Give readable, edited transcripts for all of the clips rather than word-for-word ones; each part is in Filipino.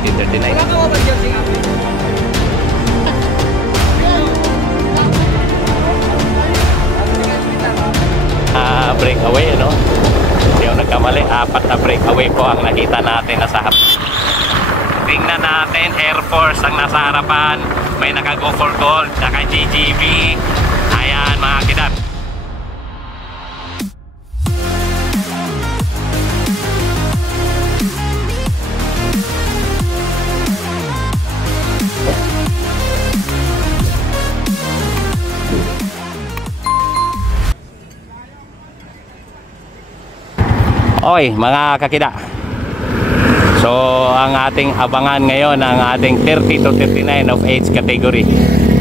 3039. Breakaway, ano? Hindi ako nagkamali, 4 na breakaway po ang nakita natin na sa tingnan natin, Air Force ang nasa harapan, may naka Go for Gold, naka GGB. Ayan mga kidap. Okay mga kakida, so ang ating abangan ngayon ang ating 30 to 39 of age category.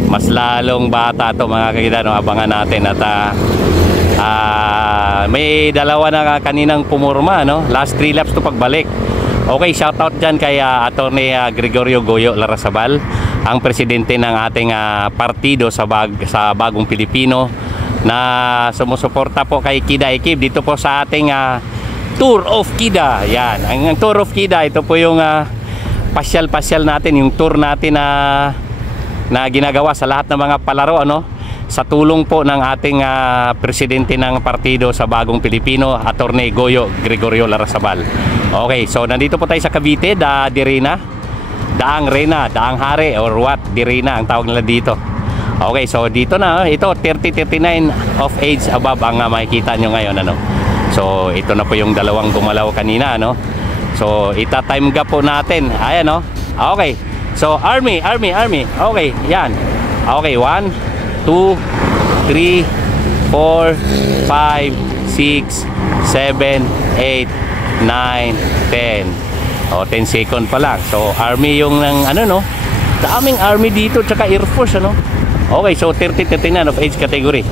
Mas lalong bata to mga kakida, no? Abangan natin at may dalawa na kaninang pumurma, no? Last 3 laps to pagbalik. Okay, shoutout dyan kay Attorney Gregorio Goyo Larrazabal, ang presidente ng ating partido sa Bagong Pilipino, na sumusuporta po kay Kida Ekip dito po sa ating Tour of Kida. Yan, ang Tour of Kida, ito po yung pasyal-pasyal natin, yung tour natin na ginagawa sa lahat ng mga palaro, ano? Sa tulong po ng ating presidente ng partido sa Bagong Pilipino, Attorney Goyo Gregorio Larrazabal. Okay, so nandito po tayo sa Cavite, Dirina, Daang Reyna, Daang Hari or what, Dirina ang tawag nila dito. Okay, so dito na, ito 30-39 of age above ang makikita nyo ngayon, ano? So ito na po yung dalawang gumalaw kanina, no? So ita-time gap po natin. Ayan, no? Okay. So army. Okay, yan. Okay, 1 2 3 4 5 6 7 8 9 10. O 10 second pa lang. So army yung ng ano, no? Daming army dito tsaka Air Force, ano? Okay, so 30-39 of age category.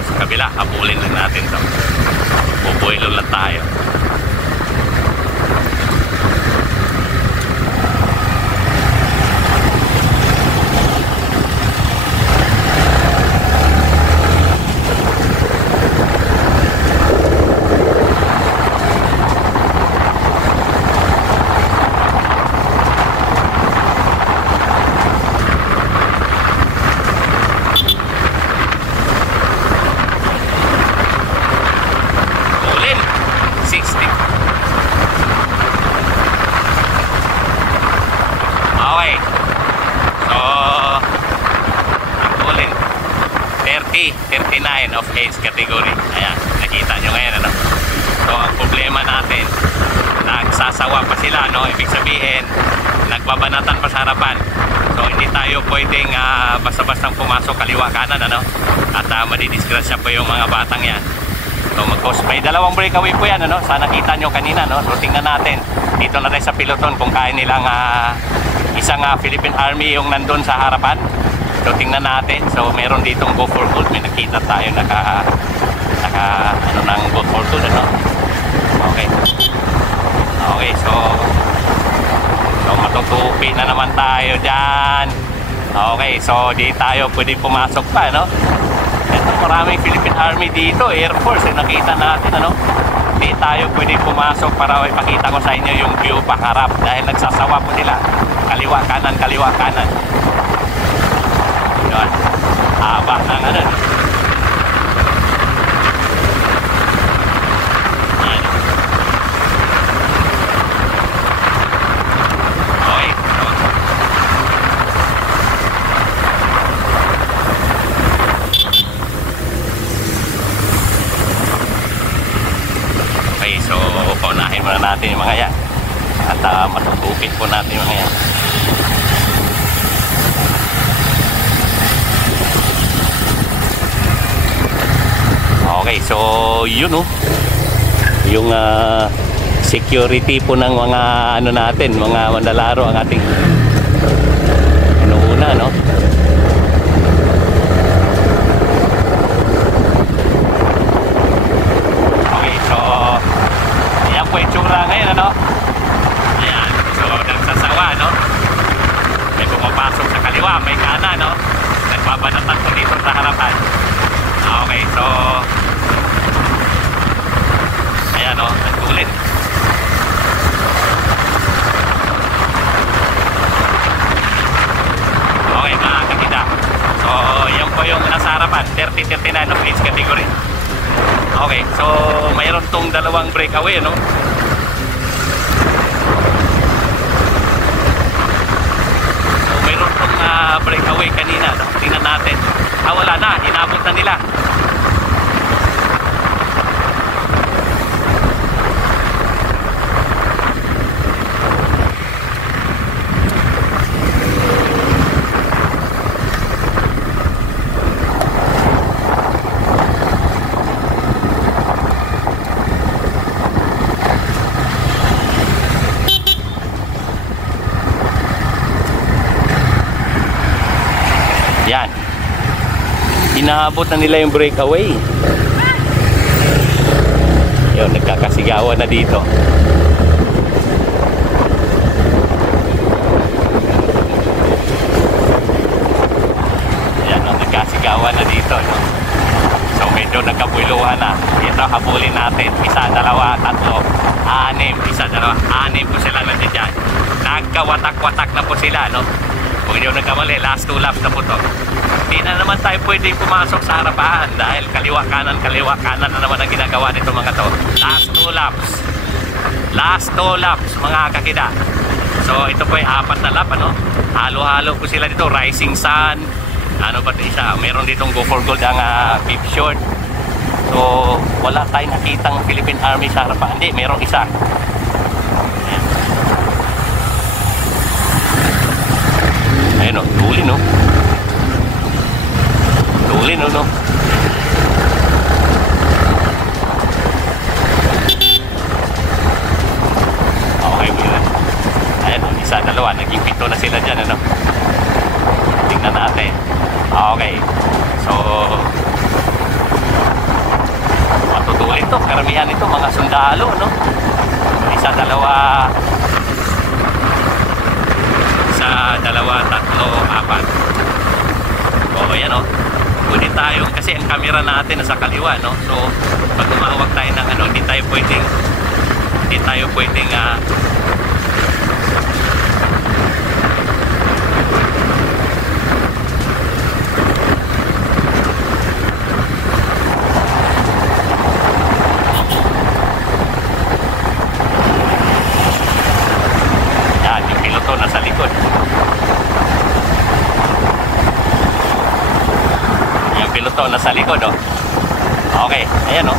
Sa kabila, habulin lang natin to. Bubuelo lang tayo. Okay. So, ang ulit 30-39 of age category. Ayan, nakita nyo ngayon, ano? So, ang problema natin, nagsasawa pa sila, no? Ibig sabihin, nagbabanatan pa sa harapan. So, hindi tayo pwedeng basta-bastang pumasok kaliwa kanan, ano? At madidisgrasya po yung mga batang yan. So, may dalawang breakaway po yan, ano? Sana nakita nyo kanina, no? So, tingnan natin. Dito na tayo sa piloton kung kaya nilang isang Philippine Army yung nandun sa harapan. So tingnan natin. So meron ditong Go for Gold. May nakita tayo naka ano nang Go for Gold, ano? Okay. Okay, so matutupi na naman tayo dyan. Okay, so di tayo pwede pumasok pa, no? Ito, maraming Philippine Army dito, Air Force, nakita natin, ano? Di tayo pwede pumasok para ipakita ko sa inyo yung view paharap dahil nagsasawa po sila. Kaliwa kanan, kaliwa kanan. Yun. Haba ng ano. Yan. Okay. Hintayin muna natin yung mga yan. At matutupin po natin yung mga yan. Okay, so yun yung security po ng mga ano natin, mga mandalaro ang ating inuuna, no? Okay, so yan po yung tsura ngayon, ano? Ayan, so nagsasawa, no? May pumapasok sa kaliwa, may kanan, no? Nagbabanatan po dito sa harapan. Okay, so ayan, no? Nagtulit. Okay, mga kakita. So, yan po yung nasa harapan, 30-39 of age category. Okay, so mayroon tong dalawang breakaway, no? So, mayroon tong breakaway kanina, no? Tingnan natin. Wala na, inabot na nila. Yan. Inaabot na nila yung breakaway. Yun, nagkakasigawan na dito. Yan, nagkasigawan na dito, no? So medyo nagkabuluhan na. Ito, habulin natin. Isa, dalawa, tatlo, anim. Isa, dalawa, anim po sila nandiyan dyan. Nagkawatak-watak na po sila, no? Kung hindi nagkamali, last 2 laps na po to. Hindi na naman tayo pwedeng pumasok sa harapan dahil kaliwa kanan na naman ang ginagawa nito mga to. Last 2 laps. Last 2 laps mga kakida. So ito po ay 4 na lap, ano? Halo-halo po sila dito. Rising Sun. Ano ba ito isa? Meron ditong Go for Gold ang fifth short. So wala tayong nakitang Philippine Army sa harapan. Hindi, merong isa. Ayan o, tulin o. Tulin o, no? Okay, bilan. Ayan o, isa, dalawa. Naging 7 na sila dyan, ano? Tingnan natin. Okay. So, matutulin to. Karamihan ito, mga sundalo, no? Isa, dalawa. Isa, dalawa, tatlo, 4. O, ayan o. Pwede tayo, kasi ang camera natin nasa kaliwa, no? So, pag umawag tayo ng ano, hindi tayo pwedeng yan, yung piloto nasa likod. Piloto nasa likod, oh. Okay, ayan, oh.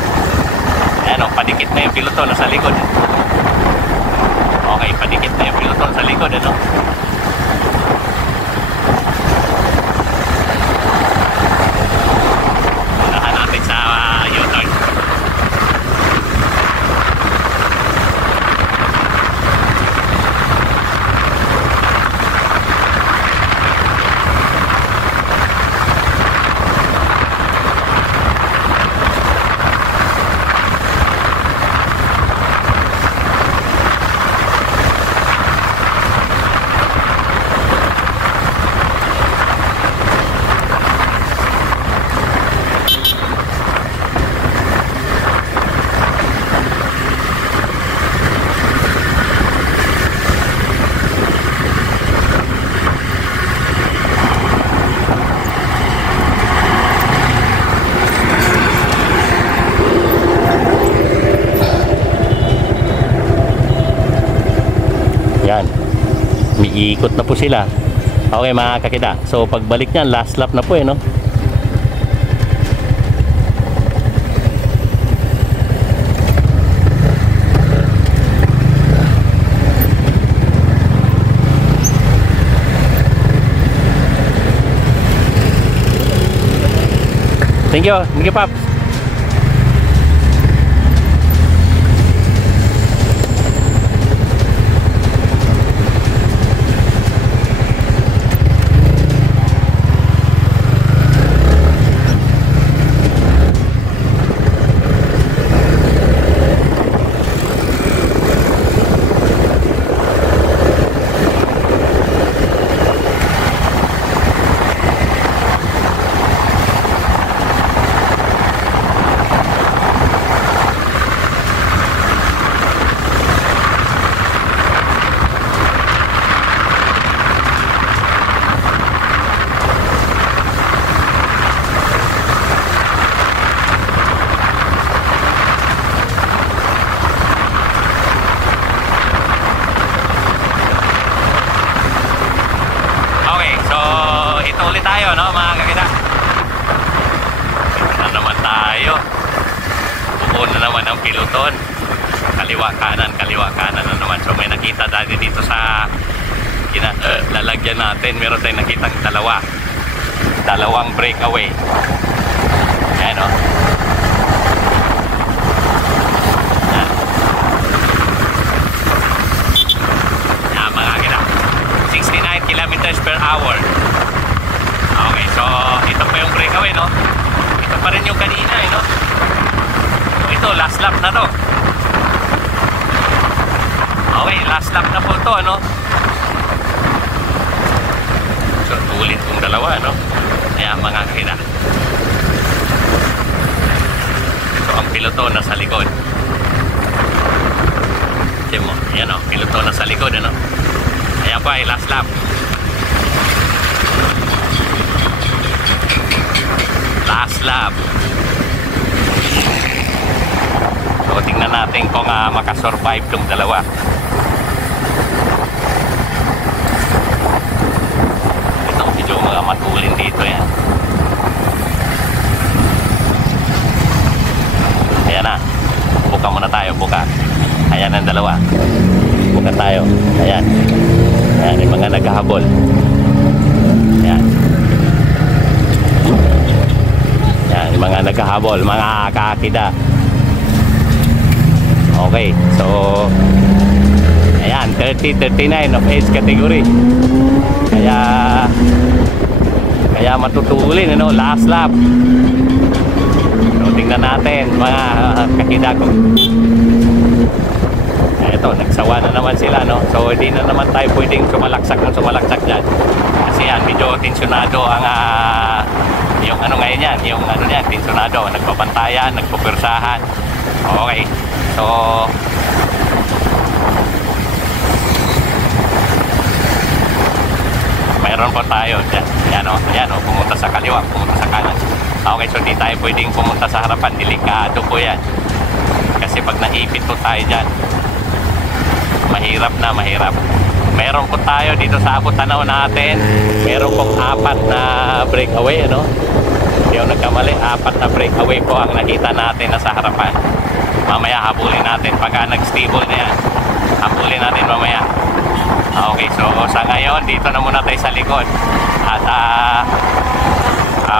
Ayan, oh, padikit na yung piloto nasa likod. Okay, padikit na yung piloto nasa likod, ano. Unahan natin sa U-turn. Yan. Umiikot na po sila. Okay mga kakita. So pagbalik niyan, last lap na po no. Thank you, Paps. Ulit tayo, no, mga kakita. Ito na naman tayo. Buo na naman ang piloton. Kaliwa kanan na naman. So may nakita dati dito sa lalagyan natin. Meron tayong nakitang dalawang breakaway. Ayan, no. Ayan, mga kakita. 69 kilometers per hour. Okay, so ito pa yung breakaway, no? Ito pa rin yung kanina, no? Ito, last lap na to. Okay, last lap na po to, ano? So, ulit kong dalawa, no? Ayan, mga kakita. So, ang piloto nasa likod. Tiyan mo, ayan, no? Piloto nasa likod, ano? Ayan pa, last lap. Last lap. So tingnan natin kung makasurvive tong dalawa. Ito medyo mga matulin dito yan. Ayan na. Buka muna tayo, buka. Ayan ang dalawa. Buka tayo. Ayan. Ayan yung mga naghahabol. Ayan. Yan, yung mga nagkahabol, mga kakida. Okay, so ayan, 30-39 of age category. Kaya matutulin, ano, last lap. So tingnan natin mga kakida ko. Ito, nagsawa na naman sila, no? So hindi na naman tayo pwedeng sumalaksak dyan. Kasi yan, medyo tensyonado ang yung ano ngayon yan, yung ano yan, tensyonado, nagpapantayan, nagpupwersahan. Okay, so mayroon po tayo dyan. Yan o, pumunta sa kaliwa, pumunta sa kanan. Okay, so di tayo pwedeng pumunta sa harapan, delikado po yan. Kasi pag naipit po tayo dyan, mahirap. Meron po tayo dito sa abot tanaw natin, meron pong 4 na breakaway, ano? Hindi ako nagkamali, 4 na breakaway po ang nakita natin na sa harapan. Mamaya habulin natin pagka nag-stable na yan. Habulin natin mamaya. Okay, so sa ngayon dito na muna tayo sa likod. At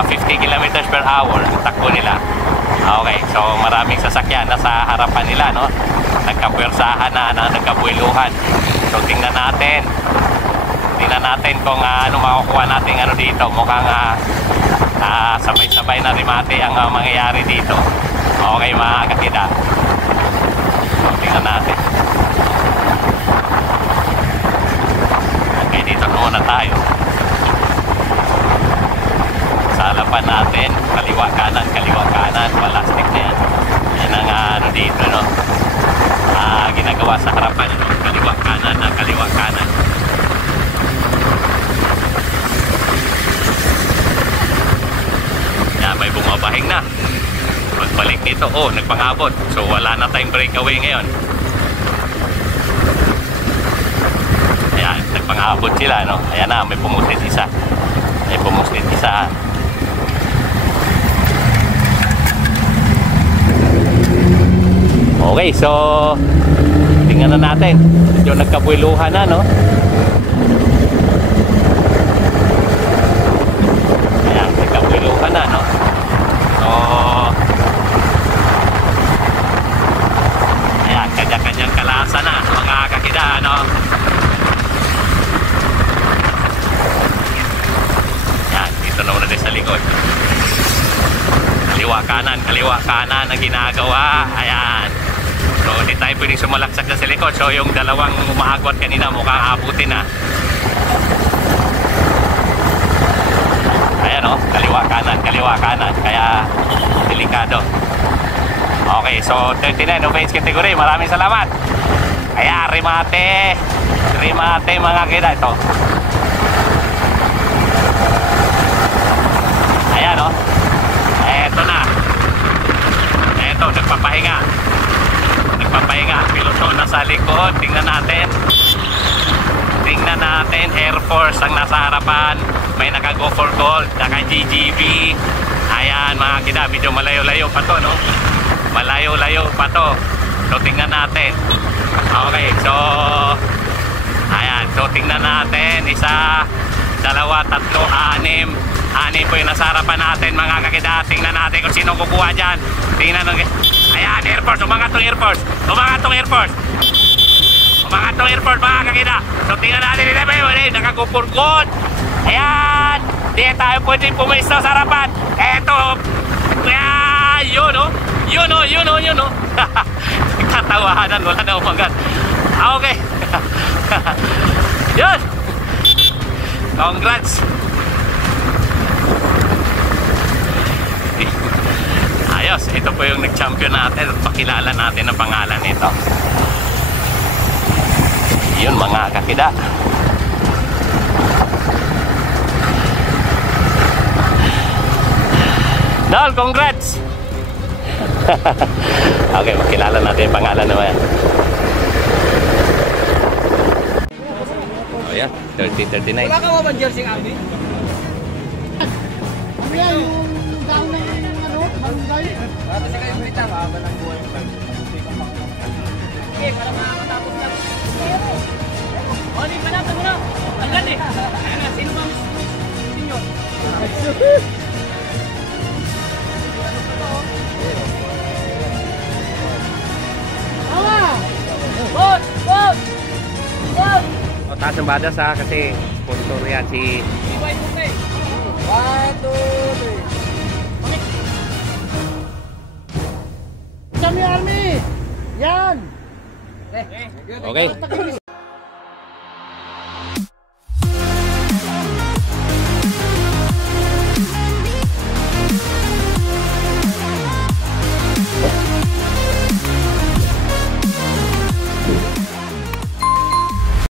50 kilometers per hour ang takbo nila. Okay, so maraming sasakyan na sa harapan nila, no? Nagkapwersahan na, nagkabuiluhan. So tingnan natin kung ano makukuha natin ano dito. Mukhang sabay-sabay na rimate ang mangyayari dito. Okay, mga kakida. So tingnan natin. Okay, dito muna tayo. Sa harapan natin, kaliwa kanan, palastik na yan. Yan ang ano dito, no? Ginagawa sa harapan, no? Kaliwa kanan. Yan, may bumabahing na. Pagbalik nito, nagpangabot. So wala na tayong breakaway ngayon. Ayan, nagpangabot sila, no? Ayan na, may pumuslit isa. Okay, so tingnan na natin. Medyo nagkabuiluhan na, no? Ayan, nagkabuiluhan na, no? So kaliwa kanan na ginagawa. Ayan. So hindi tayo pwedeng sumalaksak sa likod. So yung dalawang umaagwat kanina mukhang abutin na. Ayan o, kaliwa kanan. Kaya delikado. Okay, so 39 offense category. Maraming salamat. Kaya remate mga kida ito. Ayan o. Eto na. Eto, nagpapahinga. Piloto na sa likod. Tingnan natin. Air Force ang nasa harapan. May naka-go for gold. Naka-GGB. Ayan mga kida. Medyo malayo-layo pa to, no? Malayo-layo pa to. So tingnan natin. Okay, so ayan, so tingnan natin. 1, 2, 3, 4, 6 po yung nasa harapan natin mga kakida. Tingnan natin kung sino kukuha dyan. Tingnan natin. Ayan, Air Force. Umangat tong Air Force mga kakida. So tingnan natin nila ba yun. Nakagupurgot. Ayan. Di tayo pwede pumisto sa harapan. Eto. Ayan, yun o. Yun o. Tatawanan. Wala na umagat. Okay. Yun. Congrats. Ayos, ito po yung nag-champion natin at pakilala natin ang pangalan nito. Yun mga kakida. Dol, congrats! Okay, pakilala natin yung pangalan naman. Oh yan, 30-39. Wala ka ba bang jersey army? Ano yan, yung down na yung barangay? Kasi kayo kita ka, balang buhay yung plan. Okay, para makakatapos lang. O, di panatag mo na. Agad eh. Ayun na, sino ba sinyo? Tawa! Boss! O, taas ang badas ha, kasi sponsor yan si... Iway mo na eh. 1, 2, 3. Sami Army! Yan! Okay.